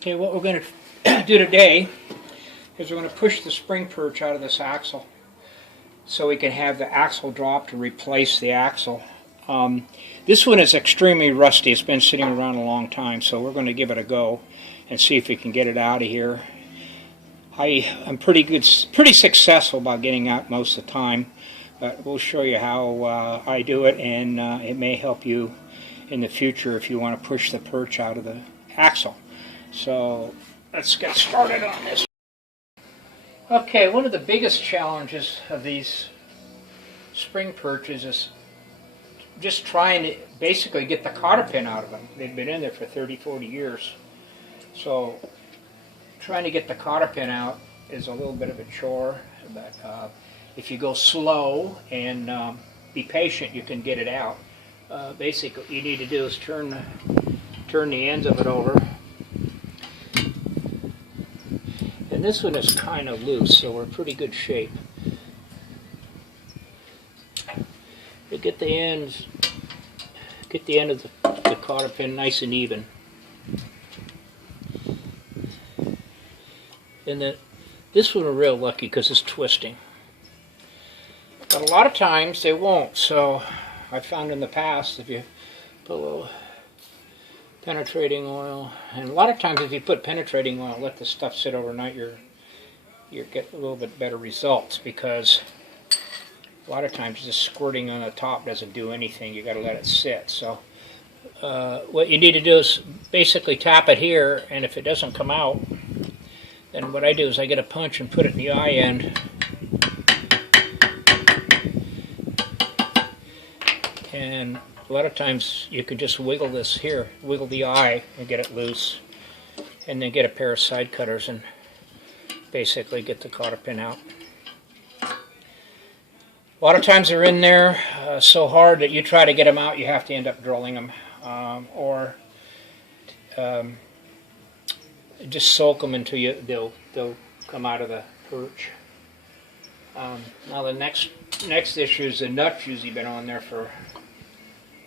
Okay, what we're going to do today is we're going to push the spring perch out of this axle so we can have the axle drop to replace the axle. This one is extremely rusty. It's been sitting around a long time, so we're going to give it a go and see if we can get it out of here. I'm pretty successful about getting out most of the time, but we'll show you how I do it, and it may help you in the future if you want to push the perch out of the axle. So let's get started on this. Okay, one of the biggest challenges of these spring perches is just trying to basically get the cotter pin out of them. They've been in there for 30-40 years. So trying to get the cotter pin out is a little bit of a chore, but if you go slow and be patient, you can get it out. Basically what you need to do is turn the ends of it over. And this one is kind of loose, so we're in pretty good shape. You get the end of the cotter pin nice and even. And this one we're real lucky because it's twisting. But a lot of times they won't, so I found in the past if you put a little penetrating oil, and a lot of times if you put penetrating oil, let the stuff sit overnight, you get a little bit better results, because a lot of times just squirting on the top doesn't do anything. You got to let it sit. So what you need to do is basically tap it here, and if it doesn't come out, then what I do is I get a punch and put it in the eye end, and a lot of times you could just wiggle this here, wiggle the eye and get it loose, and then get a pair of side cutters and basically get the cotter pin out. A lot of times they're in there so hard that you try to get them out, you have to end up drilling them, or just soak them until they'll come out of the perch. Now the next issue is the nut's usually been on there for,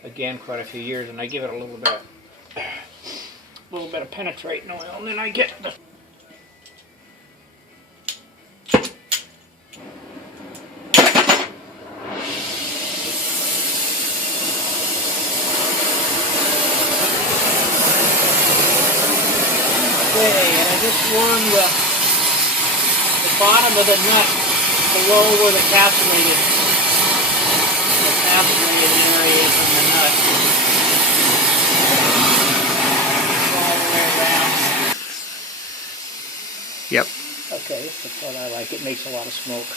again, quite a few years, and I give it a little bit of penetrating oil, and then I get the and I just warm the bottom of the nut below where the castellated area is on the nut. All the way around. Yep. Okay, this is what I like. It makes a lot of smoke.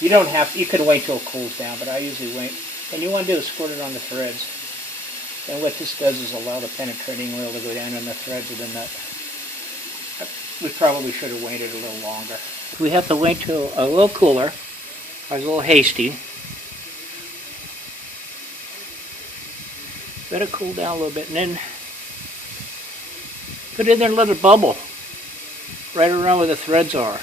You don't have to, you could wait till it cools down, but I usually wait. And you want to do is squirt it on the threads. And what this does is allow the penetrating oil to go down on the threads of the nut. We probably should have waited a little longer. We have to wait till a little cooler. I was a little hasty. Let it cool down a little bit, and then put it in there and let it bubble right around where the threads are.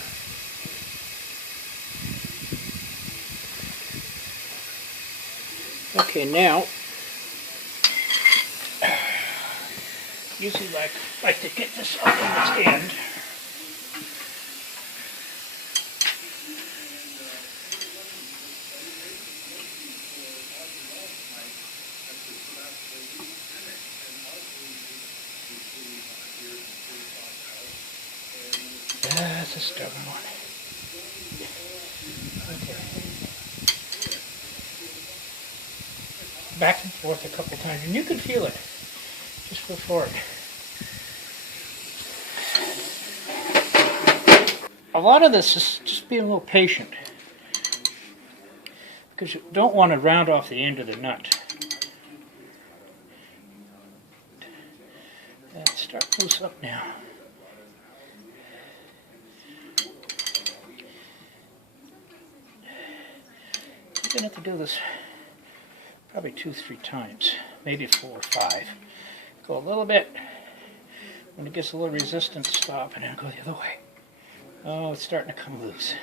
Okay, now usually like to get this up on this end. That's a stubborn one. Okay. Back and forth a couple times, and you can feel it. Just go for it. A lot of this is just being a little patient, because you don't want to round off the end of the nut. Let's start loose up now. You're going to have to do this probably 2-3 times, maybe 4 or 5. Go a little bit. When it gets a little resistance, stop, and then go the other way. Oh, it's starting to come loose.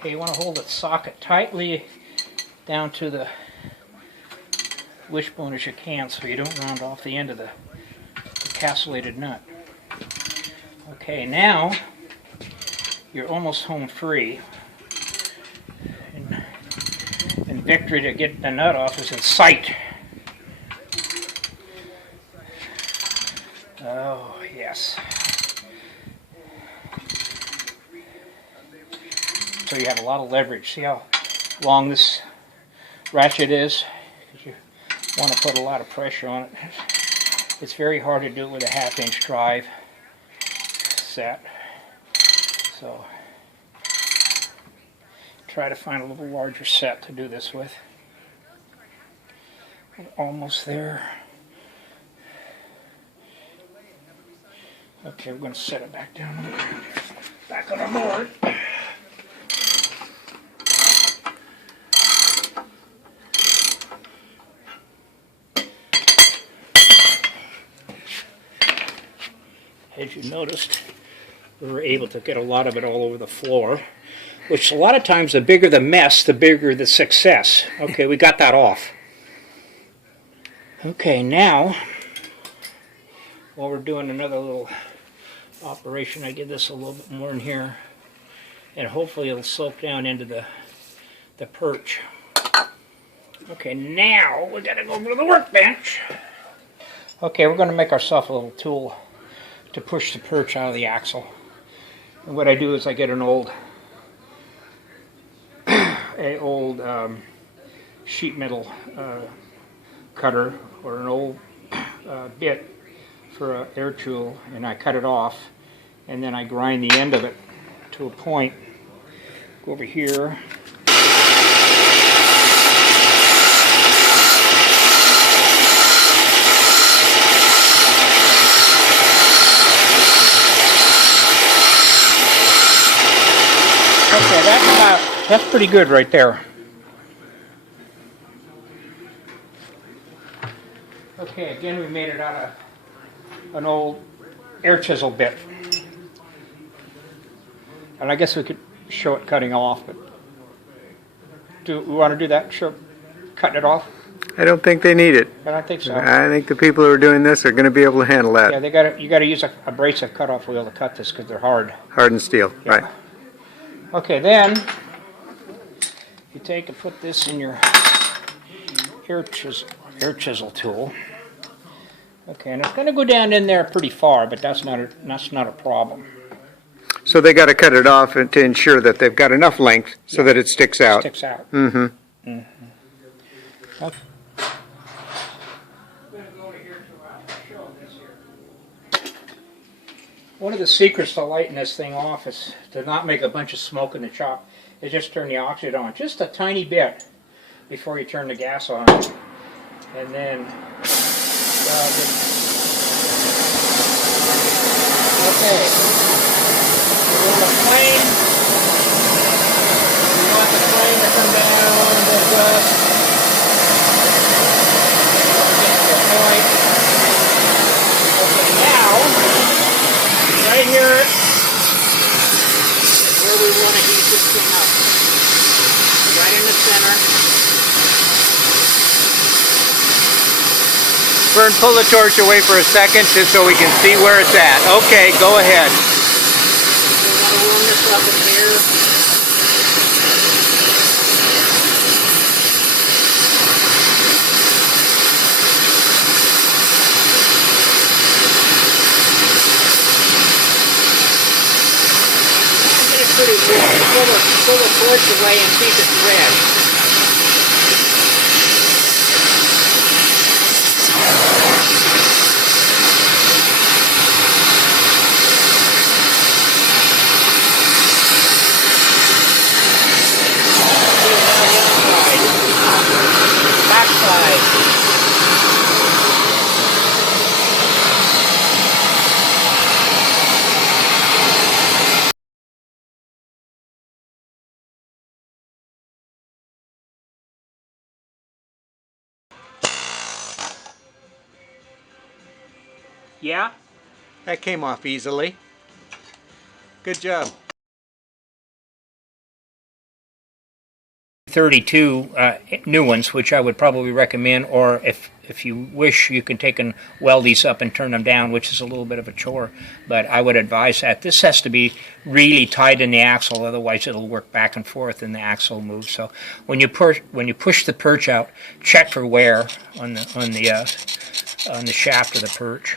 Okay, you want to hold the socket tightly down to the wishbone as you can so you don't round off the end of the castellated nut. Okay, now you're almost home free. And victory to get the nut off is in sight. Oh, yes. So you have a lot of leverage. See how long this ratchet is? You want to put a lot of pressure on it. It's very hard to do it with a 1/2-inch drive set. So try to find a little larger set to do this with. We're almost there. Okay, we're going to set it back down on the ground. Back on our board. As you noticed, we were able to get a lot of it all over the floor, which a lot of times the bigger the mess, the bigger the success. Okay, we got that off. Okay, now, while we're doing another little operation, I give this a little bit more in here, and hopefully it'll soak down into the perch. Okay, now we gotta go over to the workbench. Okay, we're gonna make ourselves a little tool to push the perch out of the axle. And what I do is I get an old sheet metal cutter or an old bit for an air tool, and I cut it off, and then I grind the end of it to a point. Go over here. Okay, that's pretty good right there. Okay, again we made it out of an old air chisel bit. And I guess we could show it cutting off, but do we want to do that? Show cutting it off? I don't think they need it. I don't think so. I think the people who are doing this are going to be able to handle that. Yeah, you got to use a abrasive cutoff wheel to cut this because they're hard. Hardened steel, Yeah. right. Okay, then you take and put this in your air chisel tool. Okay, and it's going to go down in there pretty far, but that's not a problem. So they got to cut it off to ensure that they've got enough length so that it sticks out. Sticks out. Mm-hmm. Mm-hmm. Okay. One of the secrets to lighting this thing off is to not make a bunch of smoke in the chop. Is just turn the oxygen on just a tiny bit before you turn the gas on, and then okay. We want the flame. We want the flame to come down to just get to the point. Okay, now right here is where we want to heat this thing up. Right in the center. Vern, pull the torch away for a second just so we can see where it's at. Okay, go ahead. We want to warm this up in here. Get it pretty warm. Pull the torch away and keep it red. Yeah? That came off easily. Good job. 32 new ones, which I would probably recommend, or if you wish, you can take and weld these up and turn them down, which is a little bit of a chore, but I would advise that. This has to be really tight in the axle, otherwise it'll work back and forth and the axle moves. So when you push the perch out, check for wear on the shaft of the perch.